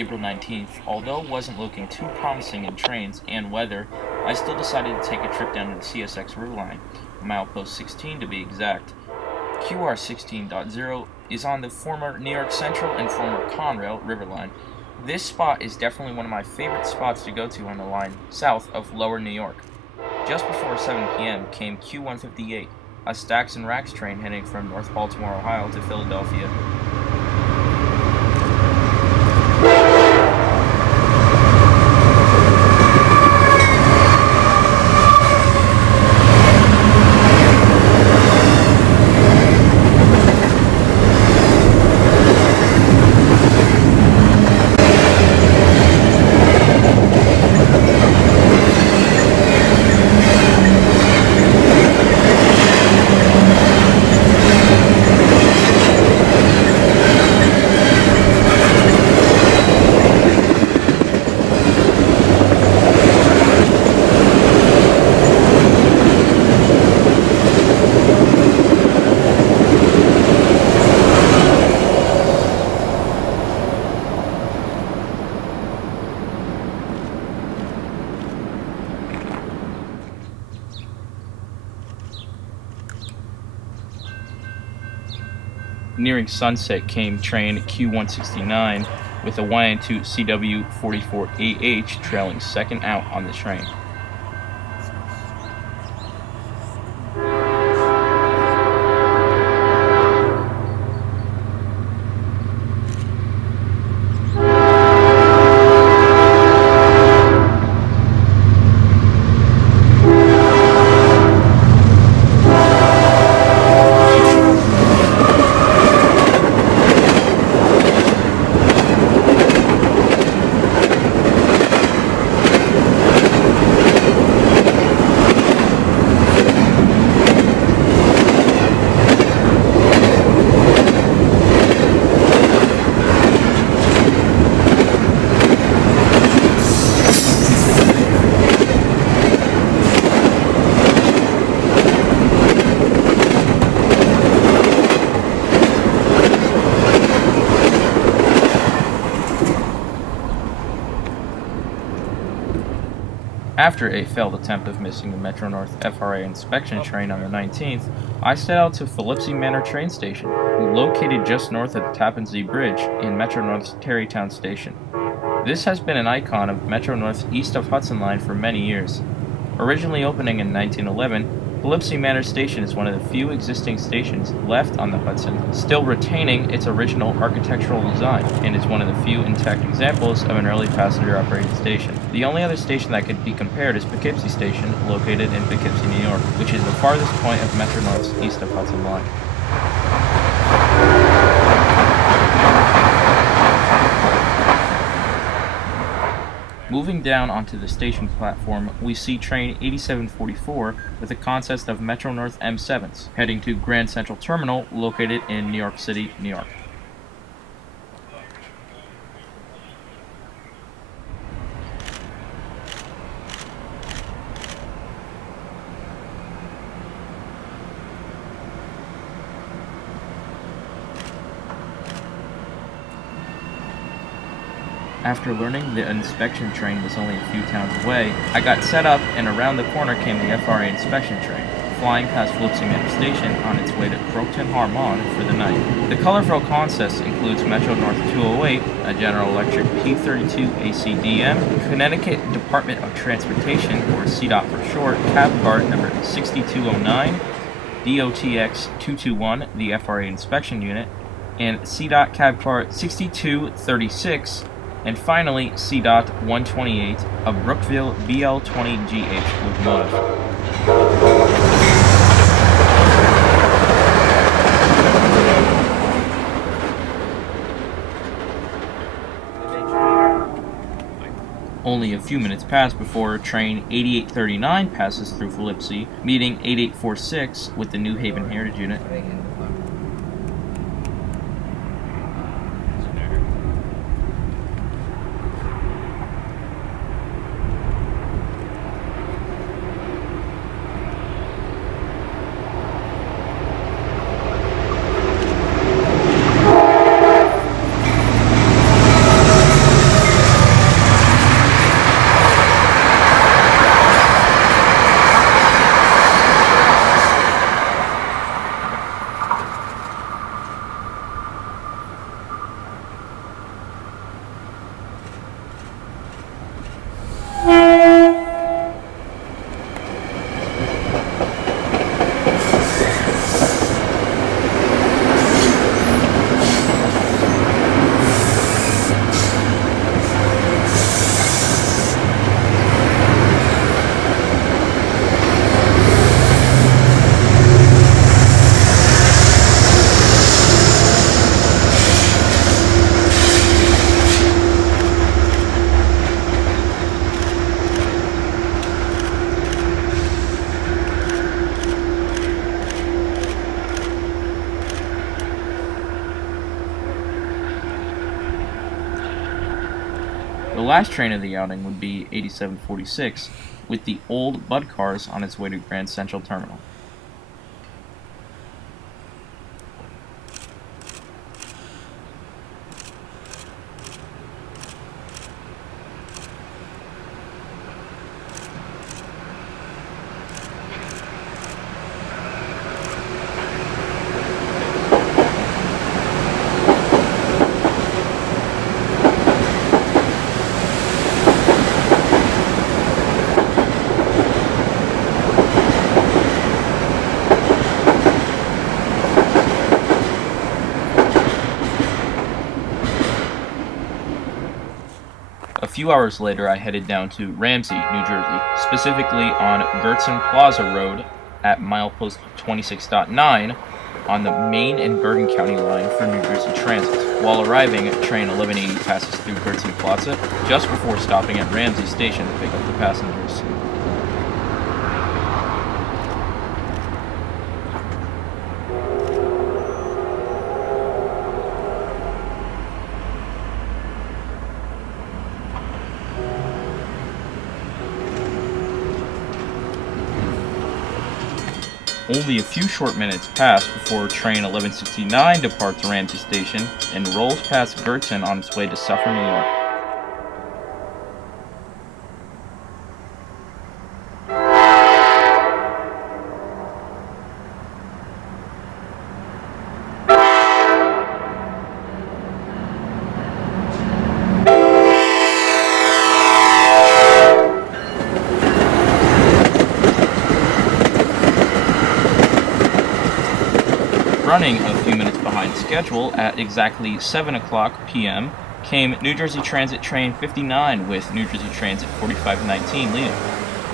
April 19th, although it wasn't looking too promising in trains and weather, I still decided to take a trip down to the CSX River Line, milepost 16 to be exact. QR 16.0 is on the former New York Central and former Conrail River Line. This spot is definitely one of my favorite spots to go to on the line south of Lower New York. Just before 7 p.m. came Q158, a stacks and racks train heading from North Baltimore, Ohio to Philadelphia. Nearing sunset came train Q169 with a YN2 CW44AH trailing second out on the train. After a failed attempt of missing the Metro North FRA Inspection train on the 19th, I set out to Phillipsey Manor train station, located just north of the Tappan Zee Bridge in Metro North's Tarrytown Station. This has been an icon of Metro North's east of Hudson line for many years. Originally opening in 1911, Phillipsey Manor Station is one of the few existing stations left on the Hudson, still retaining its original architectural design, and is one of the few intact examples of an early passenger-operated station. The only other station that could be compared is Poughkeepsie Station, located in Poughkeepsie, New York, which is the farthest point of Metro North's east of Hudson line. Moving down onto the station platform, we see train 8744 with a consist of Metro North M7s, heading to Grand Central Terminal, located in New York City, New York. After learning the inspection train was only a few towns away, I got set up, and around the corner came the FRA Inspection train, flying past Phillipsey Manor Station on its way to Croton Harmon for the night. The colorful consist includes Metro North 208, a General Electric P32 ACDM, Connecticut Department of Transportation, or CDOT for short, cab car number 6209, DOTX 221, the FRA Inspection Unit, and CDOT cab car 6236, and finally CDOT 128, a Brookville BL20GH locomotive. Only a few minutes pass before train 8839 passes through Phillipsey, meeting 8846 with the New Haven Heritage Unit. last train of the outing would be 8746, with the old Bud cars on its way to Grand Central Terminal. A few hours later, I headed down to Ramsey, New Jersey, specifically on Gertson Plaza Road at milepost 26.9 on the Maine and Bergen County line for New Jersey Transit. While arriving, train 1180 passes through Gertson Plaza just before stopping at Ramsey Station to pick up the passengers. Only a few short minutes pass before train 1169 departs Ramsey Station and rolls past Gertson on its way to Suffern, New York. Running a few minutes behind schedule at exactly 7 o'clock p.m. came New Jersey Transit Train 59 with New Jersey Transit 4519 leading.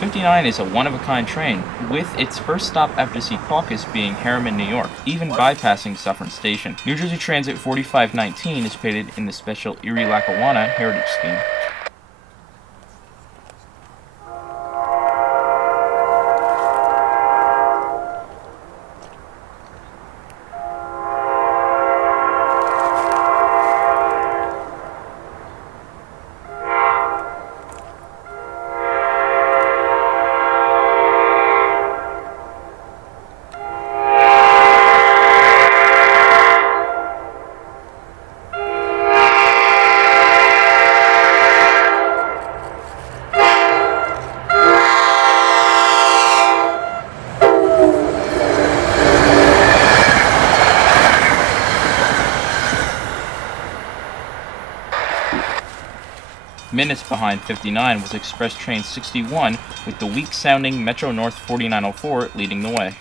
59 is a one-of-a-kind train, with its first stop after Secaucus being Harriman, New York, even bypassing Suffern Station. New Jersey Transit 4519 is painted in the special Erie-Lackawanna Heritage Scheme. Minutes behind 59 was Express Train 61 with the weak-sounding Metro North 4904 leading the way.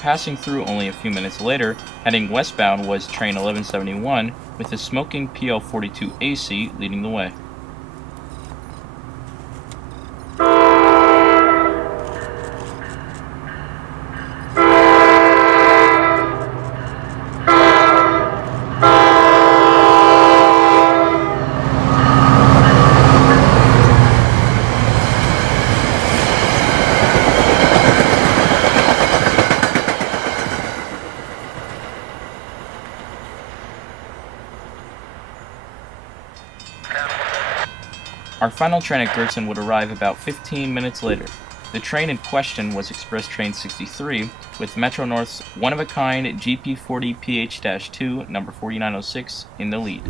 Passing through only a few minutes later, heading westbound was train 1171 with the smoking PL42 AC leading the way. Our final train at Gertson would arrive about 15 minutes later. The train in question was Express Train 63, with Metro North's one-of-a-kind GP40PH-2 number 4906 in the lead.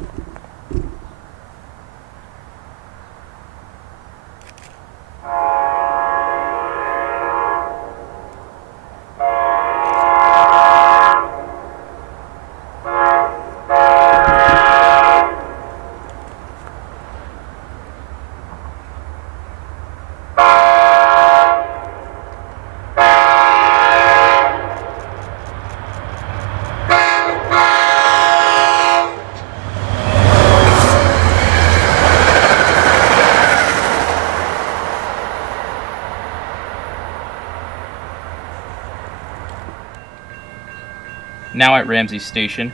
Now at Ramsey Station,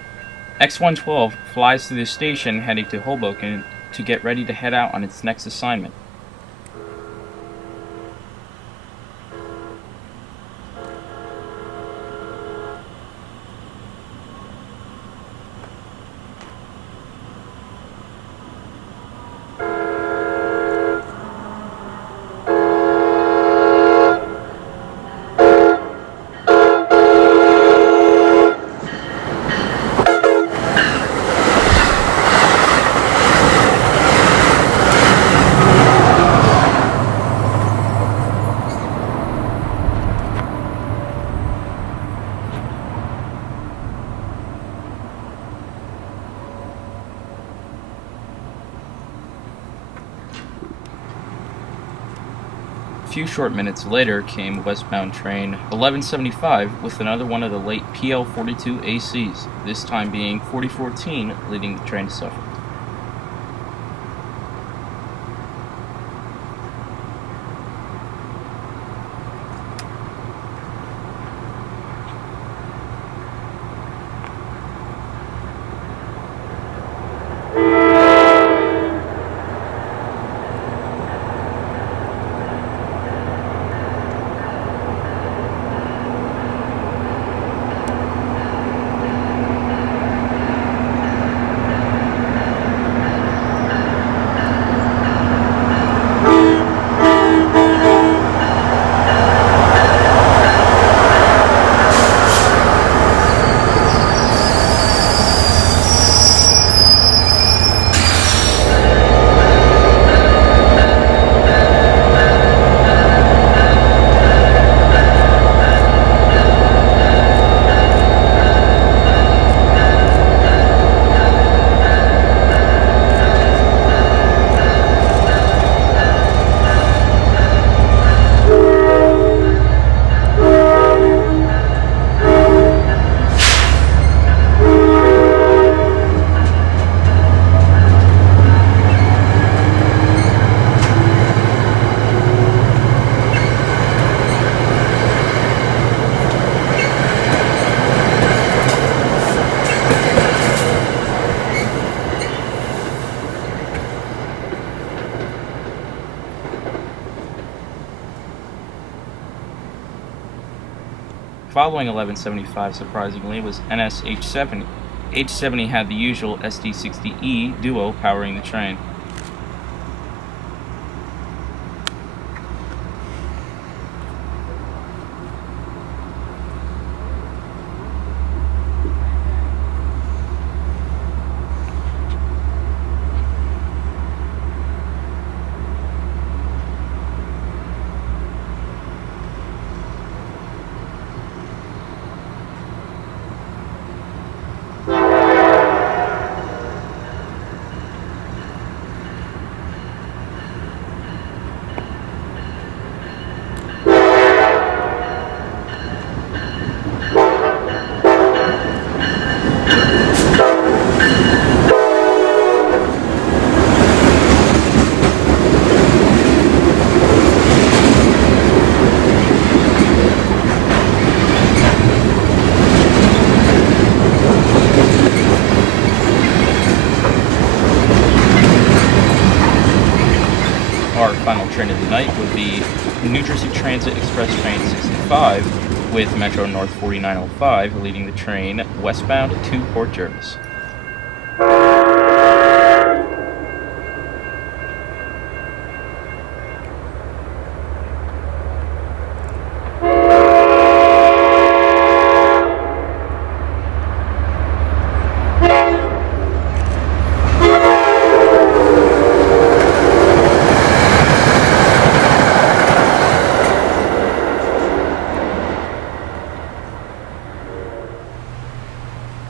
X-112 flies through the station heading to Hoboken to get ready to head out on its next assignment. A few short minutes later came westbound train 1175 with another one of the late PL-42 ACs, this time being 4014, leading the train to Suffolk. Following 1175, surprisingly, was NS H70. H70 had the usual SD60E duo powering the train. Our final train of the night would be New Jersey Transit Express Train 65 with Metro North 4905 leading the train westbound to Port Jervis.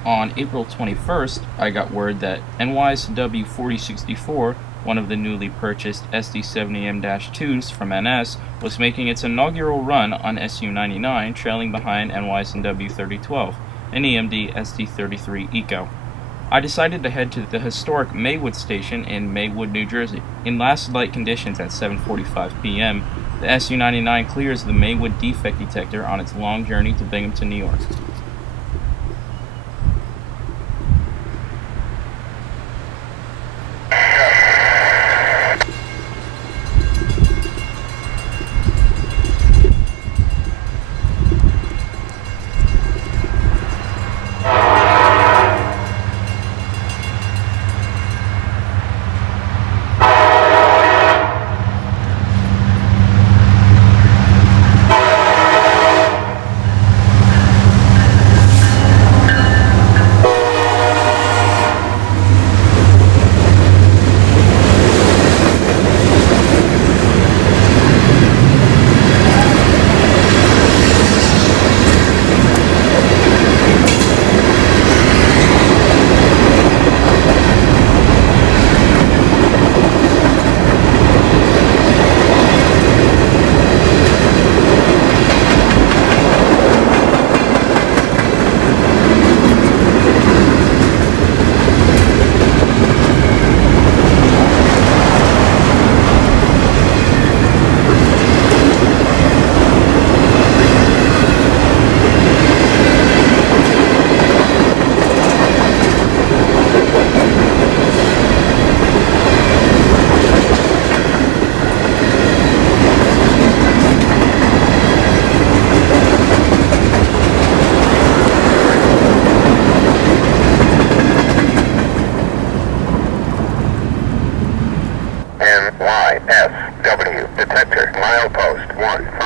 On April 21st, I got word that NYSW 4064, one of the newly purchased SD70M-2s from NS, was making its inaugural run on SU-99, trailing behind NYSW 3012, an EMD SD33 Eco. I decided to head to the historic Maywood station in Maywood, New Jersey. In last light conditions at 7:45 p.m., the SU-99 clears the Maywood defect detector on its long journey to Binghamton, New York.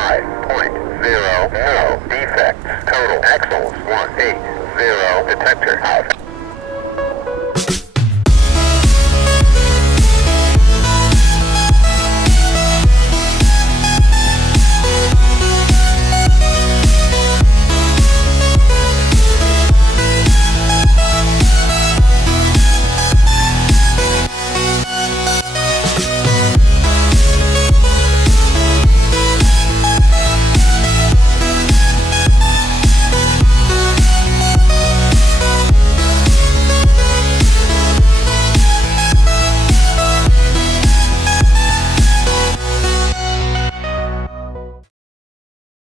5.0, no defects. Total axles 180, detector out.